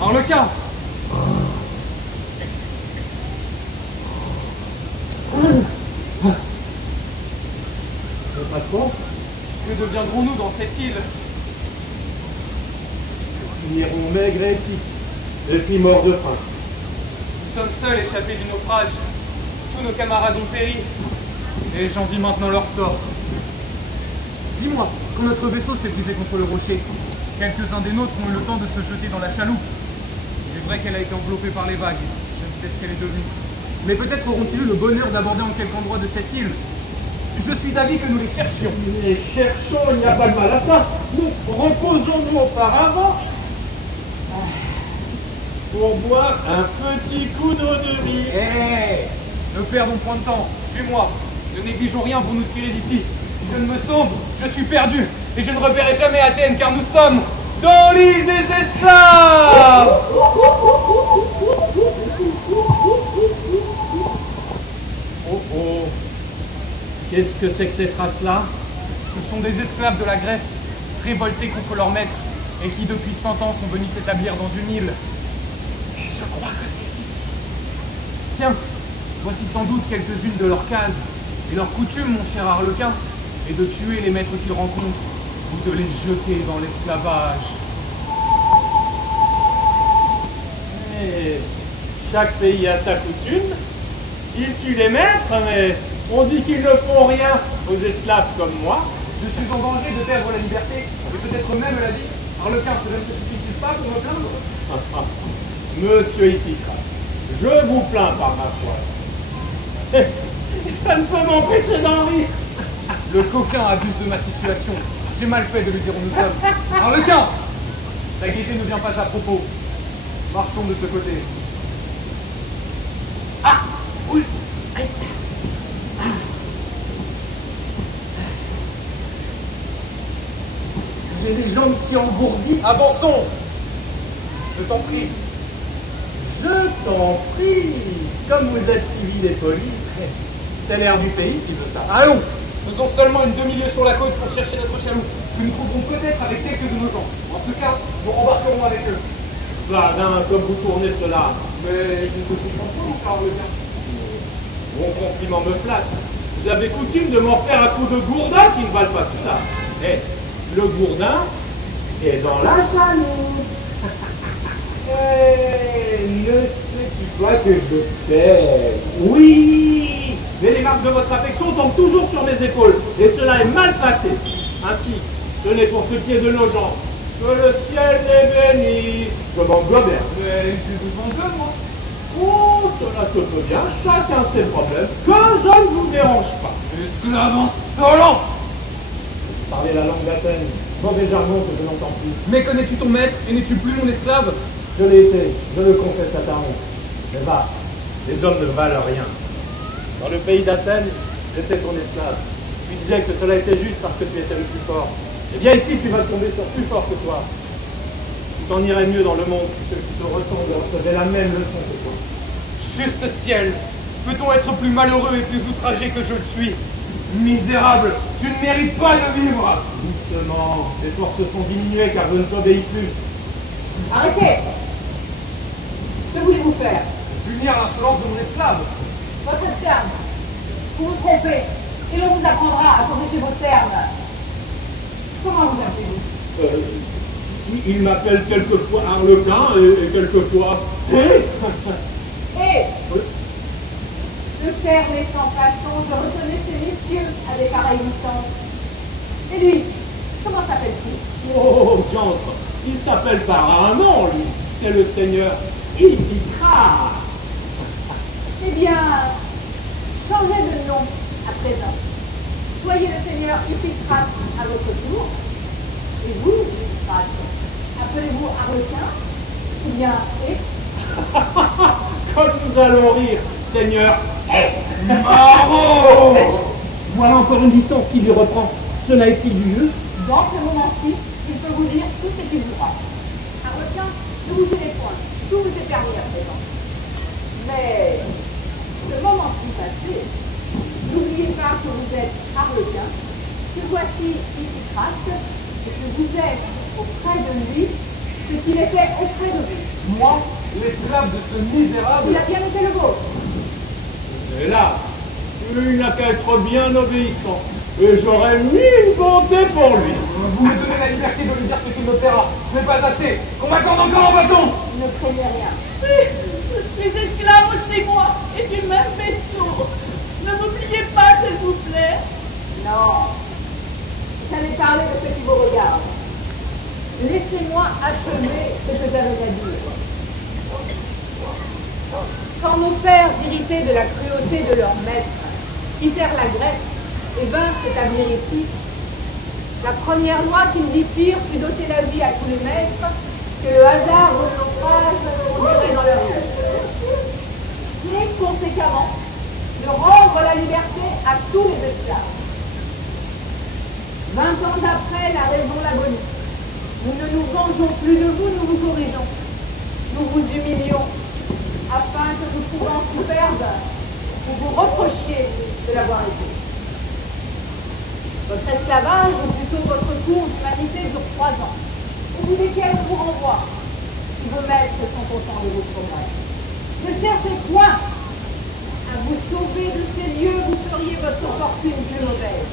Arlequin! Votre patron? Que deviendrons-nous dans cette île? Nous finirons maigres et petits, et puis morts de faim. Nous sommes seuls échappés du naufrage. Tous nos camarades ont péri. Et j'envie maintenant leur sort. Dis-moi, quand notre vaisseau s'est brisé contre le rocher, quelques-uns des nôtres ont eu le temps de se jeter dans la chaloupe. Il est vrai qu'elle a été enveloppée par les vagues. Je ne sais ce qu'elle est devenue. Mais peut-être auront-ils eu le bonheur d'aborder en quelque endroit de cette île. Je suis d'avis que nous les cherchions. Les cherchons, il n'y a pas de mal à ça. Nous reposons-nous auparavant pour boire un petit coup d'eau de vie. Hé! Ne perdons point de temps. Suis-moi. Ne négligeons rien pour nous tirer d'ici. Si je ne me sauve, je suis perdu. Et je ne reverrai jamais Athènes, car nous sommes dans l'île des esclaves! Oh oh. Qu'est-ce que c'est que ces traces-là? Ce sont des esclaves de la Grèce, révoltés contre leur maître, et qui depuis 100 ans sont venus s'établir dans une île. Et je crois que c'est ici. Tiens, voici sans doute quelques-unes de leurs cases. Et leur coutume, mon cher Arlequin, est de tuer les maîtres qu'ils rencontrent, ou de les jeter dans l'esclavage. Mais chaque pays a sa coutume. Ils tuent les maîtres, mais on dit qu'ils ne font rien aux esclaves comme moi. Je suis en danger de perdre la liberté, et peut-être même la vie. Arlequin, cela ne te suffit pas pour me plaindre? Monsieur Iphicrate, je vous plains par ma foi. Ça ne peut m'empêcher d'en rire. Le coquin abuse de ma situation. J'ai mal fait de lui dire où nous sommes. Arlequin! Ta gaieté ne vient pas à propos. Marchons de ce côté. Ah! Oui! J'ai les jambes si engourdies. Avançons! Je t'en prie. Je t'en prie. Comme vous êtes civil et poli, c'est l'air du pays qui veut ça. Allons! Faisons seulement une demi-lieue sur la côte pour chercher notre chaloupe. Que nous trouverons peut-être avec quelques de nos gens. En ce cas, nous rembarquerons avec eux. Badin, comme vous tournez cela. Mais je ne te comprends pas, mon cher Arlequin. Mon compliment me flatte. Vous avez coutume de m'en faire un coup de gourdin qui ne valent pas cela. Eh, le gourdin est dans la chaloupe. Eh, ne sais-tu pas que je t'aime? Oui, mais les marques de votre affection tombent toujours sur mes épaules, et cela est mal passé. Ainsi, tenez pour ce qui est de nos gens. Que le ciel les bénisse. Je m'en dois bien. Mais j'ai besoin d'eux, moi. Oh, cela se peut bien, chacun ses problèmes, que je ne vous dérange pas. Esclave insolent! Parlez la langue d'Athènes, mauvais jargon que je n'entends plus. Mais connais-tu ton maître et n'es-tu plus mon esclave? Je l'ai été, je le confesse à ta honte. Mais va, les hommes ne valent rien. Dans le pays d'Athènes, j'étais ton esclave. Tu disais que cela était juste parce que tu étais le plus fort. Eh bien ici, tu vas tomber sur plus fort que toi. Tu t'en irais mieux dans le monde si ceux qui te ressemblent recevaient la même leçon que toi. Juste ciel, peut-on être plus malheureux et plus outragé que je le suis? Misérable, tu ne mérites pas de vivre! Doucement, tes forces sont diminuées car je ne t'obéis plus. Arrêtez! Que voulez-vous faire? Punir l'insolence de mon esclave! Votre terme. Vous vous trompez, et l'on vous apprendra à corriger vos termes. Comment vous appelez-vous? Il m'appelle quelquefois Arlequin et quelquefois... Hé! Le terme est sans façon, je reconnais ces messieurs à des pareilles distances. Et lui, comment s'appelle-t-il? Oh, diantre, il s'appelle par un nom, lui. C'est le seigneur Iphicrate. Eh bien, changez de nom à présent. Soyez le seigneur Iphicrate à votre tour. Et vous, Iphicrate, appelez-vous Arlequin ou bien Quand nous allons rire, seigneur Marot! Voilà encore une licence qui lui reprend. Cela est-il du juste? Dans ce moment-ci, il peut vous dire tout ce qu'il voudra. Arlequin, ne bougez les poings. Tout vous est permis à présent. Mais, ce moment-ci passé, n'oubliez pas que vous êtes Arlequin, que voici Iphicrate, et que vous êtes auprès de lui ce qu'il était auprès de vous. Moi, l'esclave de ce misérable. Il a bien été le vôtre. Hélas, il n'a qu'à être bien obéissant. Et j'aurais mille bontés pour lui. Vous me donnez la liberté de lui dire ce qu'il me fera. Ce n'est pas assez. Qu'on m'attende encore en bâton. Ne craignez rien. Oui, je suis esclave aussi, moi, et du même vaisseau. Ne m'oubliez pas, s'il vous plaît. Non. J'allais parler de ce qui vous regarde. Laissez-moi achever ce que j'avais à dire. Quand nos pères, irrités de la cruauté de leur maître, quittèrent la Grèce et vinrent s'établir ici, la première loi qu'ils dirent fut d'ôter la vie à tous les maîtres que le hasard ou le naufrage conduirait dans leur vie. Et conséquemment, de rendre la liberté à tous les esclaves. 20 ans après, la raison l'abolit. Nous ne nous vengeons plus de vous, nous vous corrigeons. Nous vous humilions, afin que vous trouvant superbe, vous vous reprochiez de l'avoir été. Votre esclavage, ou plutôt votre cours d'humanité, dure 3 ans, au bout desquels on vous renvoie, si vos maîtres sont contents de vos progrès. Ne cherchez point à vous sauver de ces lieux où vous feriez votre fortune plus mauvaise.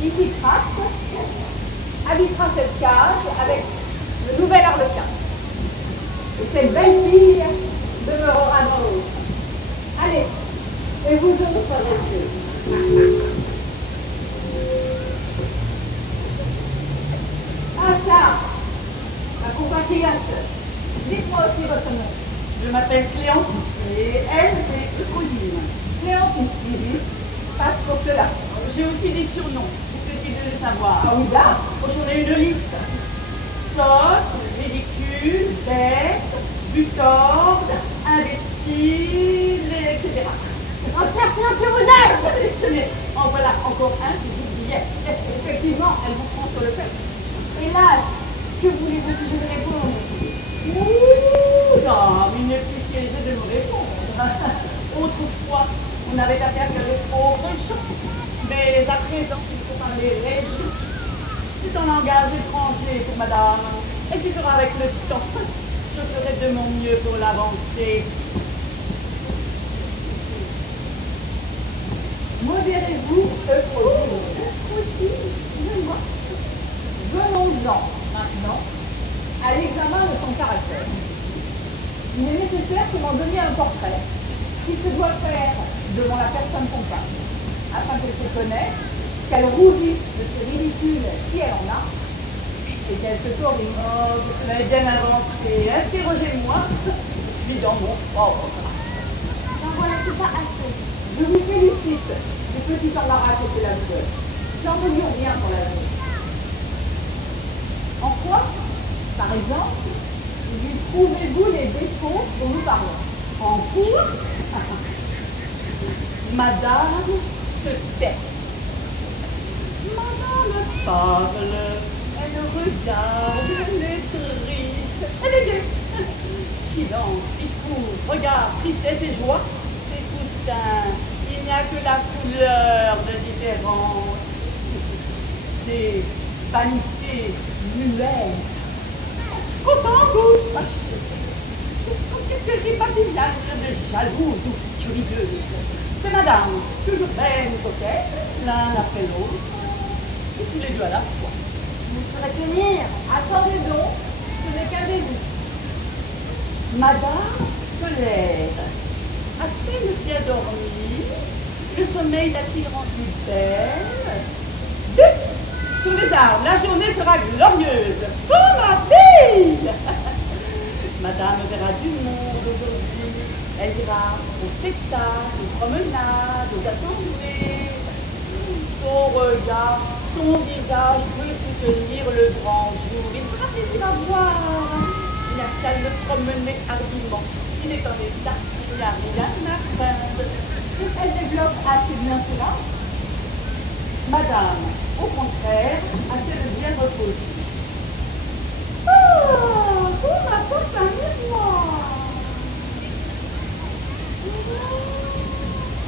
Iphicrate habitera cette cage avec le nouvel arlequin. Et cette belle fille demeurera dans l'autre. Allez, et vous autres, messieurs. Ah ça, ma compatriote, dites-moi aussi votre nom. Je m'appelle Cléantis, et elle, c'est Cousine. Cléantis, passe pour cela. J'ai aussi des surnoms, vous petit de le savoir. Ah oui, là. J'en ai une liste. Sotte, ridicule, bête, butorde, imbécile, etc. Tiens, tu vous donne. Tenez, en voilà encore un que j'oubliais. Effectivement, elle vous prend sur le fait. Hélas, que voulez-vous que je vous réponde? Ouh, non, il n'est plus siégé de nous répondre. Autrefois, on n'avait affaire que les pauvres gens. Mais à présent, il faut parler réduit. C'est un langage étranger pour madame. Et tu feras avec le temps. Je ferai de mon mieux pour l'avancer. Modérez-vous, venons-en maintenant à l'examen de son caractère. Il est nécessaire que m'en donniez un portrait qui se doit faire devant la personne comptable, afin qu'elle se connaisse, qu'elle rougisse de ses ridicules si elle en a, et qu'elle se corrige. Oh, je l'avais bien inventé. Interrogez-moi. Je suis dans mon ordre. N'en voilà-tu pas assez? Je vous félicite du petit embarras que cela vous donne. J'en augure bien pour l'avenir. En quoi, par exemple, lui trouvez-vous les défauts dont nous parlons? En quoi? Madame se tait. Madame parle. Elle regarde. Elle est triste. Elle est gaie. Silence, discours, regard, tristesse et joie. C'est tout un. Il n'y a que la couleur de différence. C'est vanité, muette. Content, vous, fâché. Quelques ripatillage de jalouse ou curieuse. C'est madame, toujours belle, coquette, l'un après l'autre, et tous les deux à la fois. Vous saurez tenir. Attendez donc, ce n'est qu'un début. Madame se lève, à peine bien dormi, le sommeil l'a-t-il rendue belle? Vite, sur les arbres, la journée sera glorieuse. Oh ma fille! Madame verra du monde aujourd'hui. Elle ira au spectacle, aux promenades, aux assemblées. Son regard, son visage peut soutenir le grand jour. Il fera plaisir à voir. Il n'y a qu'à le promener hardiment. Il est en état, il n'y a rien à craindre. Elle développe assez bien cela. Madame, au contraire, a-t-elle bien reposé? Oh, vous m'accompagnez-moi.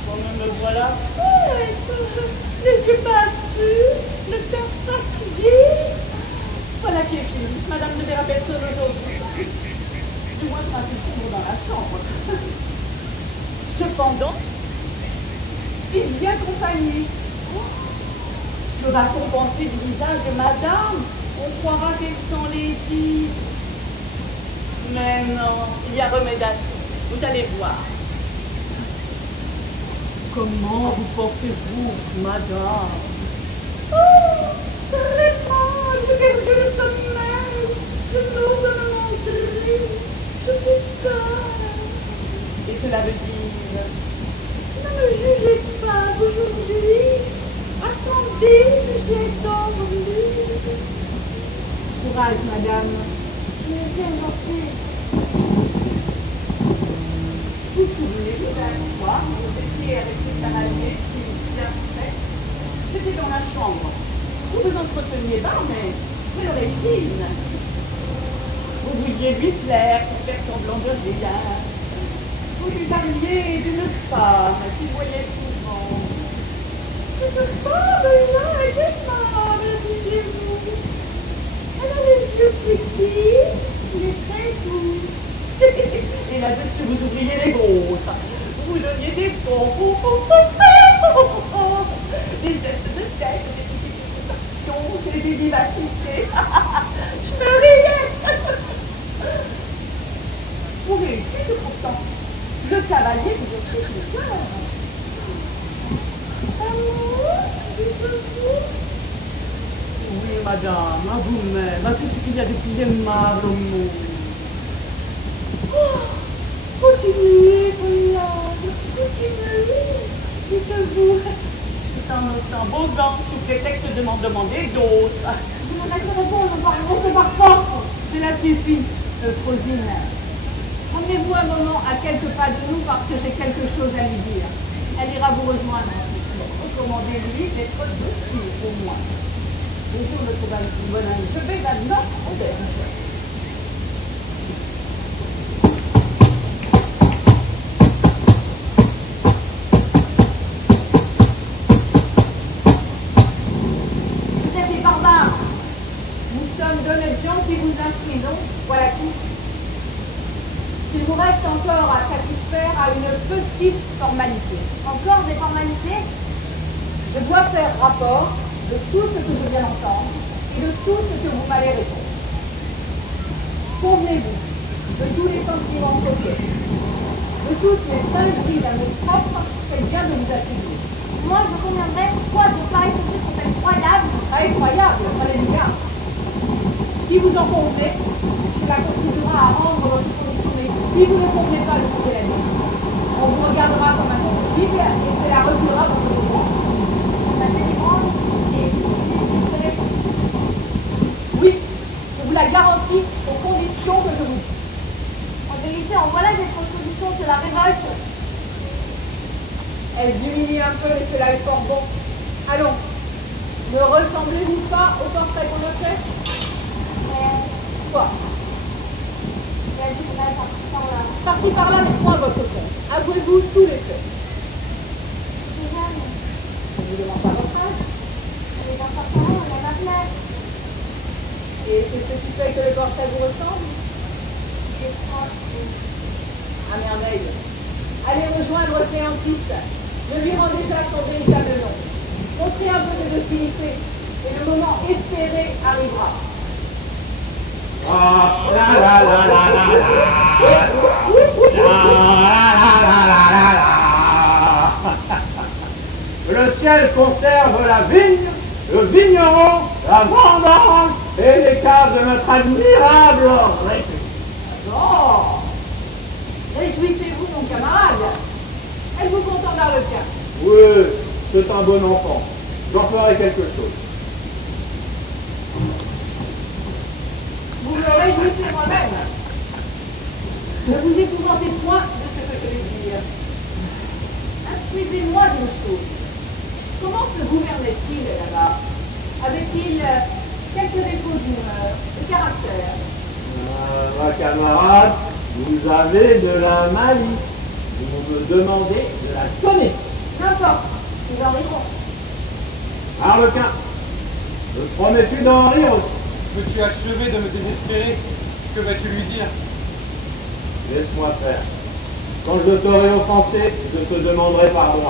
Comme me voilà faite, les yeux battus, le cœur fatigué. Voilà qui est fini. Madame ne verra personne aujourd'hui. moins que un peu sombre dans la chambre. Cependant, il vient accompagné. Que va-t-on penser du visage de madame? On croira qu'elle s'en les dit. Mais non, il y a remède à tout. Vous allez voir. Comment vous portez-vous, madame? Oh, très mal, je perds le sommeil. Je n'ose me montrer. Je fais peur. Et cela veut dire... Ne me jugez pas aujourd'hui. Attendez, je suis endormie. Courage, madame. Je le sais, j'en suis. Vous souvenez-vous d'un soir, vous étiez avec les salariés qui bien fait. J'étais dans la chambre. Vous vous entreteniez pas, mais l'oreille fine. Vous vouliez lui plaire pour faire semblant de rien. Vous lui parliez d'une femme qu'il voyait souvent. Cette femme-là est aimable, disiez-vous. Elle a les yeux petits, les traits doux. Et là-dessus, vous ouvriez les grosses. Vous donniez des bons, des gestes de tête, des petites expressions, des vivacités. Je me riais. Vous réussissez pourtant. Le cavalier vous offrait le cœur. Amour, dites-vous. Oui, madame, à vous-même, à tout ce qu'il y a de plus aimable au monde. Oh, continuez, Paulade, continuez, dites-vous. Tout en notant vos dents, sous prétexte de m'en demander d'autres. Je n'en ai que répondre, on parle par force. Cela suffit, Frosine. Emmenez-vous un moment à quelques pas de nous parce que j'ai quelque chose à lui dire. Elle ira vous rejoindre. Recommandez-lui d'être dessus, au moins. Bonjour, notre bonhomme. Je vais maintenant au berge. Vous êtes des barbares. Nous sommes d'honnêtes gens qui vous instruisons. Voilà tout. Il vous reste encore à satisfaire à une petite formalité. Encore des formalités? Je dois faire rapport de tout ce que je viens d'entendre et de tout ce que vous m'allez répondre. Convenez-vous de tous les sentiments coquets, de toutes les singeries d'amour propre qu'elle vient de vous attribuer. Moi, je conviendrai, quoi de pareilles choses sont incroyables. Incroyables, prenez bien. Si vous en convenez, cela contribuera à rendre votre condition légitime. Si vous ne convenez pas de ce qu'elle a dit, on vous regardera comme un intangible et cela reculera votre droit. La délivrance est oui, je vous la garantis aux conditions que je vous dis. En vérité, en voilà des conditions, c'est la révolte. Elles humilient un peu, mais cela est fort bon. Allons, ne ressemblez-vous pas au portrait qu'on a fait? Quoi? Par-ci par-là n'est point votre compte. Avouez-vous tous les faits. Je ne vous demande pas votre âge. Et c'est ce qui fait que le portrait vous ressemble? À merveille. Allez rejoindre Cléantix. Je lui rends déjà son véritable nom. Montrez un peu de docilité et le moment espéré arrivera. Oh, la la la la la la. Le ciel conserve la vigne, le vigneron, la vendange et les caves de notre admirable République. Oh! Réjouissez-vous, mon camarade. Êtes-vous content d'Arlequin? Oui, c'est un bon enfant. J'en ferai quelque chose. Vous me réjouissez moi-même. Ne vous épouvantez point de ce que je vais dire. Instruisez-moi d'une chose. Comment se gouvernait-il là-bas? Avait-il quelques défauts d'humeur, de caractère? Ma camarade, vous avez de la malice. Vous me demandez de la connaître. N'importe, nous en rirons. Arlequin, ne promets-tu d'en rire aussi? Veux-tu achever de me désespérer? Que vas-tu lui dire? Laisse-moi faire. Quand je t'aurai offensé, je te demanderai pardon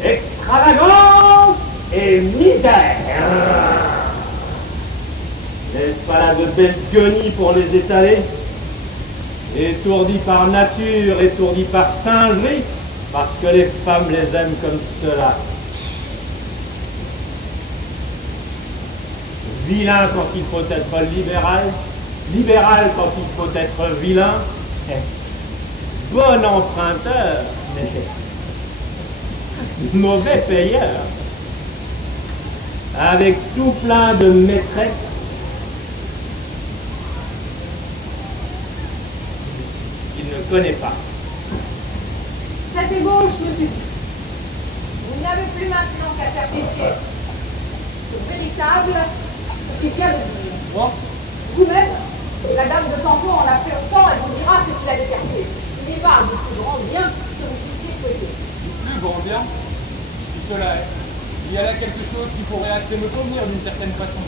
après. Extravagance et misère. N'est-ce pas là de belles guenilles pour les étaler? Étourdis par nature, étourdis par singerie, parce que les femmes les aiment comme cela. Vilain quand il faut être libéral, libéral quand il faut être vilain, bon emprunteur, mais mauvais payeur, avec tout plein de maîtresses. Il ne connaît pas. Cette ébauche me suffit. Vous n'avez plus maintenant qu'à faire défier le véritable qui vient de dire. Moi? Vous-même, la dame de Tampon en a fait autant, elle vous dira ce qu'il a déterminé. Il n'est pas du plus grand bien que vous puissiez souhaiter. Plus grand bien, si cela est. Il y a là quelque chose qui pourrait assez me convenir d'une certaine façon.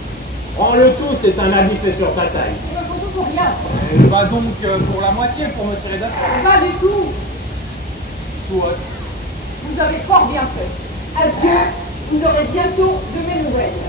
Prends-le tout, c'est un habit fait sur ta taille. Il me faut tout pour rien. Elle va donc pour la moitié pour me tirer d'affaire. Pas du tout. Soit. Vous avez fort bien fait. Adieu, vous aurez bientôt de mes nouvelles.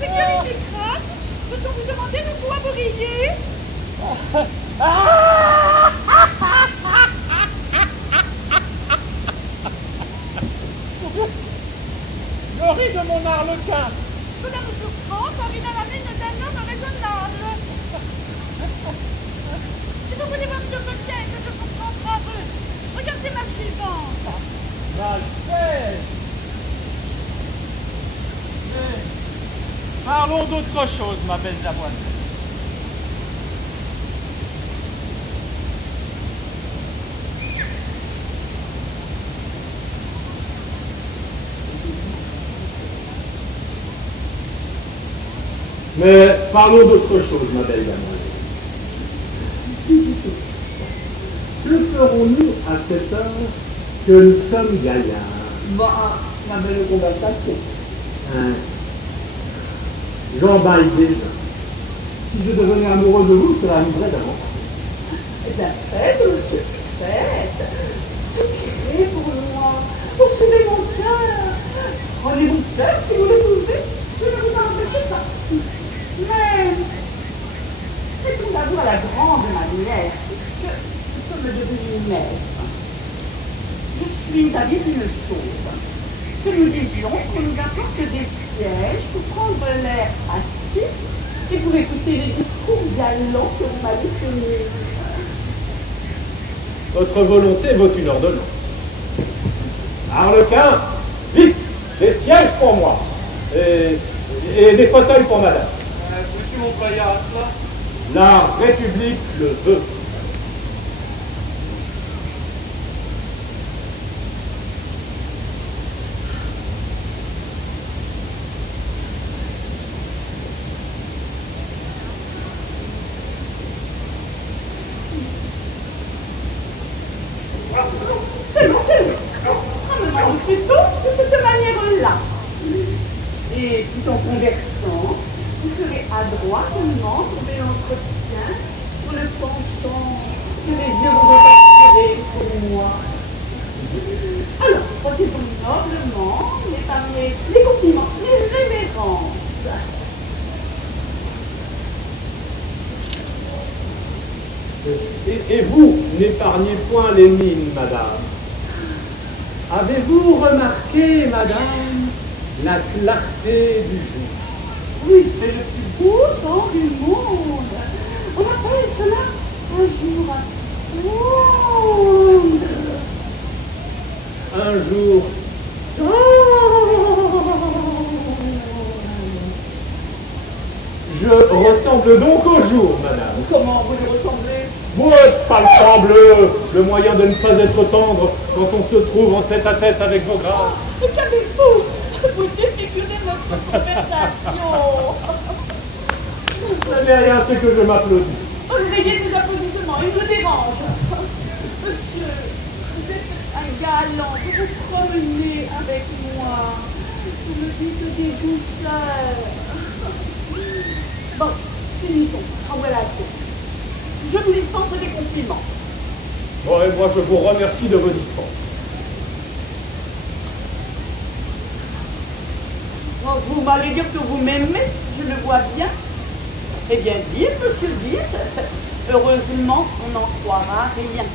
Sécurité crainte, peut-on vous demander de quoi vous riez? Je ris de mon arlequin. Cela me surprend car il a la mine d'un homme raisonnable. Si vous voulez voir de peut-être de son propre aveu, regardez ma suivante. Malfait. Parlons d'autre chose, ma belle Zavoine. Mais parlons d'autre chose, ma belle dame. Que ferons-nous à cette heure que nous sommes gaillards? Bah, ma belle conversation. Hein? J'en baille déjà. Si je devenais amoureux de vous, cela arriverait d'avant. La fête, monsieur, fête. Secret pour moi. Vous sauvez mon cœur. Prenez-vous faire si vous le pouvez. Je ne vous en empêche pas. Mais, c'est-on d'abord à la grande manière, puisque nous sommes devenus maîtres. Je suis d'avis d'une chose. Que nous disions qu'on nous apporte des sièges pour prendre l'air assis et pour écouter les discours galants que vous m'avez tenus. Votre volonté vaut une ordonnance. Arlequin, vite, des sièges pour moi et des fauteuils pour madame. Peux-tu m'employer à cela? La République le veut. Ramenons-nous plutôt de cette manière-là. Et tout en conversant, vous serez adroitement tomber l'entretien en ne pensant que les yeux vous ont attiré pour moi. Alors, posez-vous noblement, n'épargnez les compliments, les révérences. Et vous, n'épargnez point les mines, madame. Avez-vous remarqué, madame, la clarté du jour? Oui, c'est le plus beau temps du monde. On appelle cela un jour ronde. Un jour tendre. Je ressemble donc au jour, madame. Comment vous lui ressemblez? Moi, pas le sembleux, le moyen de ne pas être tendre quand on se trouve en tête-à-tête avec vos grâces. Mais qu'avez-vous? Vous défigurez notre conversation. Ce n'est rien, c'est que je m'applaudis. Oh, ayez ces applaudissements, ils me dérangent. Monsieur, vous êtes un galant, vous vous promenez avec moi. Vous me dites des douceurs. Bon, finissons. En voilà assez. Je vous dispense des compliments. Bon, et moi, je vous remercie de vos dispenses. Oh, vous m'allez dire que vous m'aimez, je le vois bien. Eh bien, dites, monsieur, dites. Heureusement, on n'en croira rien.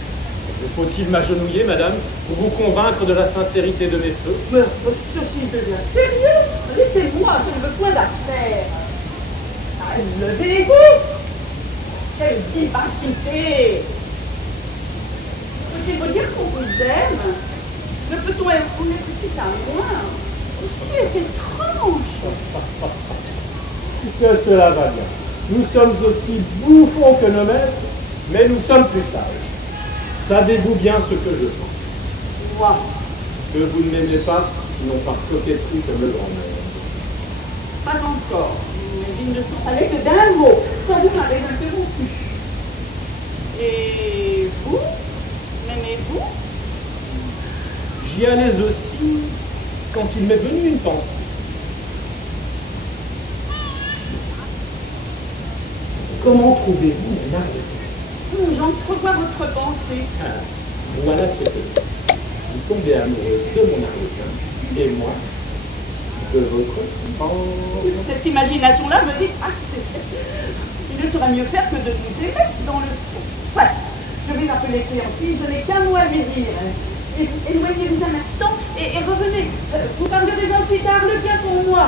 Faut-il m'agenouiller, madame, pour vous convaincre de la sincérité de mes feux? Mais ceci devient sérieux. Laissez-moi, je ne veux point d'affaires. Levez-vous. Quelle vivacité. Faut-il vous dire qu'on vous aime? Ne peut-on être petit à moins aussi étrange? Que cela va bien. Nous sommes aussi bouffons que nos maîtres, mais nous sommes plus sages. Savez-vous bien ce que je pense? Moi. Que vous ne m'aimez pas, sinon par coquetterie comme le grand-mère. Pas encore. Mais il ne s'en fallait que d'un mot, quand vous m'avez interrompu. Et vous? M'aimez-vous? J'y allais aussi quand il m'est venu une pensée. Comment trouvez-vous mon arbre? J'entrevois votre pensée. Ah, voilà ce que je dis. Vous tombez amoureuse de mon arlequin et moi de votre enfant. Cette imagination-là me dit assez. Il ne saurait mieux faire que de nous aimer dans le fond. Voilà. Je vais appeler Cléantine, je n'ai qu'un mot à lui dire. Éloignez-vous un instant et revenez. Vous parlerez ensuite à Arlequin pour moi.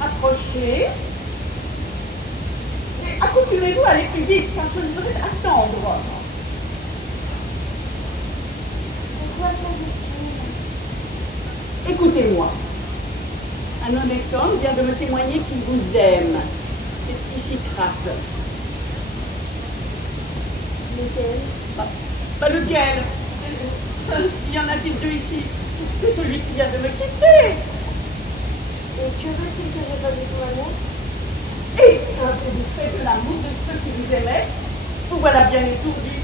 Approchez. Et accoutumez-vous à aller plus vite, car je ne saurais attendre. Pourquoi s'agit-il? Écoutez-moi. Un honnête homme vient de me témoigner qu'il vous aime. C'est efficace. Lequel? Pas lequel? Y en a-t-il deux ici? C'est celui qui vient de me quitter. Et que veut-il que je fasse de son amour? Et que vous faites de l'amour de ceux qui vous aimaient, vous voilà bien étourdi.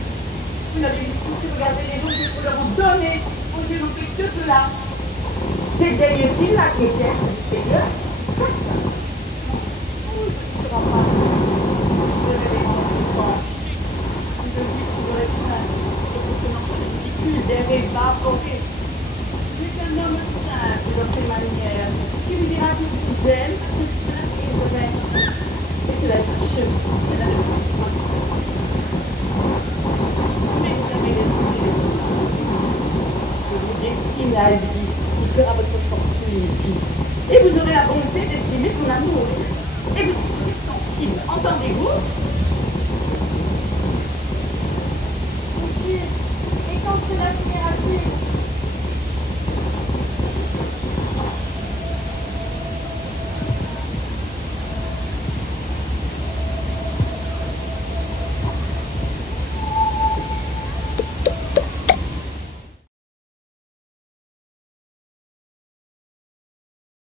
Vous n'avez jusqu'ici regardé les autres pour leur en donner. Vos yeux n'ont fait que cela. Dédaigne-t-il la quéquette du Seigneur? Oh, ce ne sera pas. Je vais les rendre penchés. Je lui trouverai plein. Et tenant ce ridicule d'air évaporé. C'est un homme simple dans ses manières, qui lui dira qu'il vous aime, et vrai. Et cela est fâcheux, cela ne peut pas. Mais vous avez l'esprit de je vous destine à lui, qui fera votre fortune ici. Et vous aurez la bonté d'estimer son amour. Et vous y serez sensible, entendez-vous?